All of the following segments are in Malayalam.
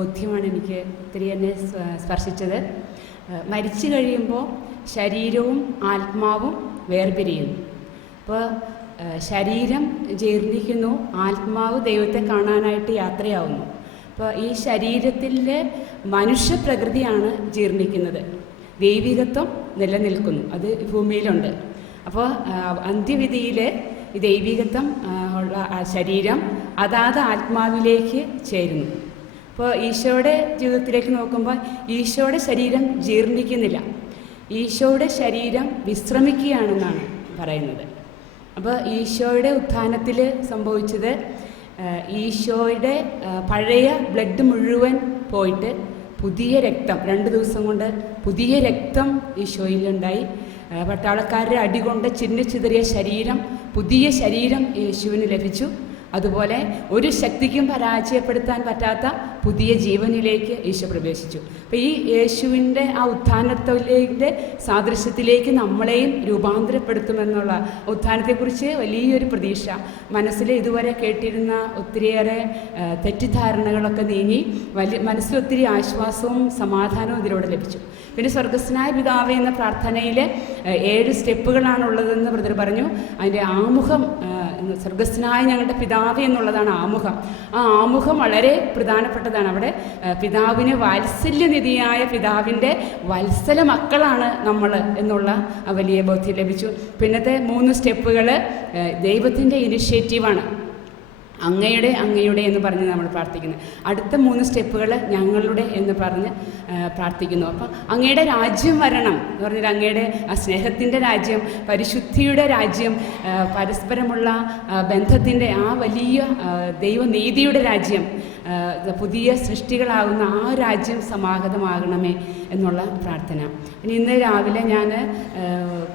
ബോധ്യമാണ് എനിക്ക് ഒത്തിരി എന്നെ സ്പർശിച്ചത്. മരിച്ചു കഴിയുമ്പോൾ ശരീരവും ആത്മാവും വേർപിരിയുന്നു. അപ്പോൾ ശരീരം ജീർണിക്കുന്നു, ആത്മാവ് ദൈവത്തെ കാണാനായിട്ട് യാത്രയാവുന്നു. അപ്പോൾ ഈ ശരീരത്തിലെ മനുഷ്യപ്രകൃതിയാണ് ജീർണിക്കുന്നത്, ദൈവികത്വം നിലനിൽക്കുന്നു, അത് ഭൂമിയിലുണ്ട്. അപ്പോൾ അന്ത്യവിധിയിൽ ഈ ദൈവികത്വം ഉള്ള ശരീരം അതാത് ആത്മാവിലേക്ക് ചേരുന്നു. അപ്പോൾ ഈശോയുടെ ജീവിതത്തിലേക്ക് നോക്കുമ്പോൾ ഈശോയുടെ ശരീരം ജീർണിക്കുന്നില്ല, ഈശോയുടെ ശരീരം വിശ്രമിക്കുകയാണെന്നാണ് പറയുന്നത്. അപ്പോൾ ഈശോയുടെ ഉത്ഥാനത്തിൽ സംഭവിച്ചത് ഈശോയുടെ പഴയ ബ്ലഡ് മുഴുവൻ പോയിട്ട് പുതിയ രക്തം, 2 ദിവസം കൊണ്ട് പുതിയ രക്തം ഈശോയിലുണ്ടായി. പട്ടാളക്കാരുടെ അടികൊണ്ട് ചിന്നിച്ചിതറിയ ശരീരം, പുതിയ ശരീരം യേശുവിന് ലഭിച്ചു. അതുപോലെ ഒരു ശക്തിക്കും പരാജയപ്പെടുത്താൻ പറ്റാത്ത പുതിയ ജീവനിലേക്ക് ഈശോ പ്രവേശിച്ചു. അപ്പോൾ ഈ യേശുവിൻ്റെ ആ ഉത്ഥാനത്തിൻ്റെ സാദൃശ്യത്തിലേക്ക് നമ്മളെയും രൂപാന്തരപ്പെടുത്തുമെന്നുള്ള ഉത്ഥാനത്തെക്കുറിച്ച് വലിയൊരു പ്രതീക്ഷ മനസ്സിൽ ഇതുവരെ കേട്ടിരുന്ന ഒത്തിരിയേറെ തെറ്റിദ്ധാരണകളൊക്കെ നീങ്ങി മനസ്സിൽ ഒത്തിരി ആശ്വാസവും സമാധാനവും ഇതിലൂടെ ലഭിച്ചു. പിന്നെ സ്വർഗസ്നായ പിതാവേ എന്ന പ്രാർത്ഥനയിൽ 7 സ്റ്റെപ്പുകളാണുള്ളതെന്ന് ബ്രദർ പറഞ്ഞു. അതിൻ്റെ ആമുഖം സ്വർഗസ്നായ ഞങ്ങളുടെ പിതാവേ എന്നുള്ളതാണ് ആമുഖം. ആ ആമുഖം വളരെ പ്രധാനപ്പെട്ടതാണ്. അവിടെ പിതാവിന് വാത്സല്യനിധിയായ പിതാവിൻ്റെ വത്സല മക്കളാണ് നമ്മൾ എന്നുള്ള വലിയ ബോധ്യം ലഭിച്ചു. പിന്നത്തെ 3 സ്റ്റെപ്പുകൾ ദൈവത്തിൻ്റെ ഇനിഷ്യേറ്റീവാണ്. അങ്ങയുടെ എന്ന് പറഞ്ഞ് നമ്മൾ പ്രാർത്ഥിക്കുന്നത്. അടുത്ത 3 സ്റ്റെപ്പുകൾ ഞങ്ങളുടെ എന്ന് പറഞ്ഞ് പ്രാർത്ഥിക്കുന്നു. അപ്പം അങ്ങയുടെ രാജ്യം വരണം എന്ന് പറഞ്ഞാൽ അങ്ങയുടെ ആ സ്നേഹത്തിൻ്റെ രാജ്യം, പരിശുദ്ധിയുടെ രാജ്യം, പരസ്പരമുള്ള ബന്ധത്തിൻ്റെ ആ വലിയ ദൈവനീതിയുടെ രാജ്യം, പുതിയ സൃഷ്ടികളാകുന്ന ആ രാജ്യം സമാഗതമാകണമേ എന്നുള്ള പ്രാർത്ഥന. പിന്നെ ഇന്ന് രാവിലെ ഞാൻ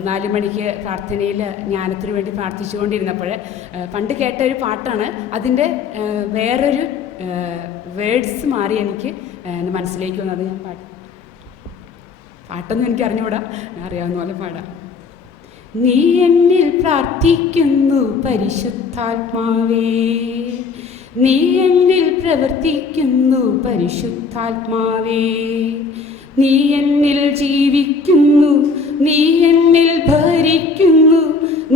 4 മണിക്ക് പ്രാർത്ഥനയിൽ ജ്ഞാനത്തിന് വേണ്ടി പ്രാർത്ഥിച്ചുകൊണ്ടിരുന്നപ്പോൾ പണ്ട് കേട്ട ഒരു പാട്ടാണ്. അതിൻ്റെ വേറൊരു വേർഡ്സ് മാറി എനിക്ക് മനസ്സിലേക്ക് വന്നത്. ഞാൻ പാട്ടൊന്നും എനിക്ക് അറിഞ്ഞുകൂടാ, അറിയാവുന്ന പോലെ പാടാം. നീ എന്നിൽ പ്രാർത്ഥിക്കുന്നു പരിശുദ്ധാത്മാവേ, നീ എന്നിൽ പ്രവർത്തിക്കുന്നു പരിശുദ്ധാത്മാവേ, നീ എന്നിൽ ജീവിക്കുന്നു, നീ എന്നിൽ ഭരിക്കുന്നു,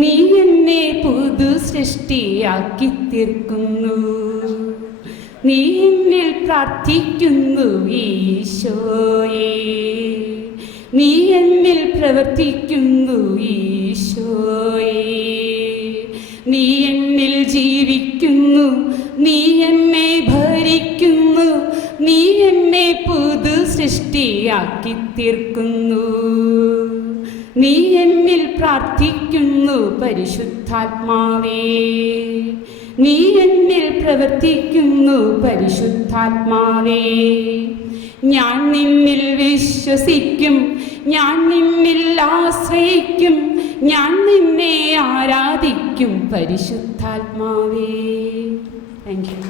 നീ എന്നെ പുതു സൃഷ്ടിയാക്കി തീർക്കുന്നു. നീ എന്നിൽ പ്രാർത്ഥിക്കുന്നു ഈശോയേ, നീ എന്നിൽ പ്രവർത്തിക്കുന്നു ഈശോയേ, നീ എന്നിൽ ജീവിക്കുന്നു, നീ എന്നെ ഭരിക്കുന്നു, നീ എന്നെ പുതു സൃഷ്ടിയാക്കി തീർക്കുന്നു. നീ എന്നിൽ പ്രാർത്ഥിക്കുന്നു പരിശുദ്ധാത്മാവേ, നീ എന്നിൽ പ്രവർത്തിക്കുന്നു പരിശുദ്ധാത്മാവേ. ഞാൻ നിന്നിൽ വിശ്വസിക്കും, ഞാൻ നിന്നിൽ ആശ്രയിക്കും, ഞാൻ നിന്നെ ആരാധിക്കും പരിശുദ്ധാത്മാവേ. Thank you.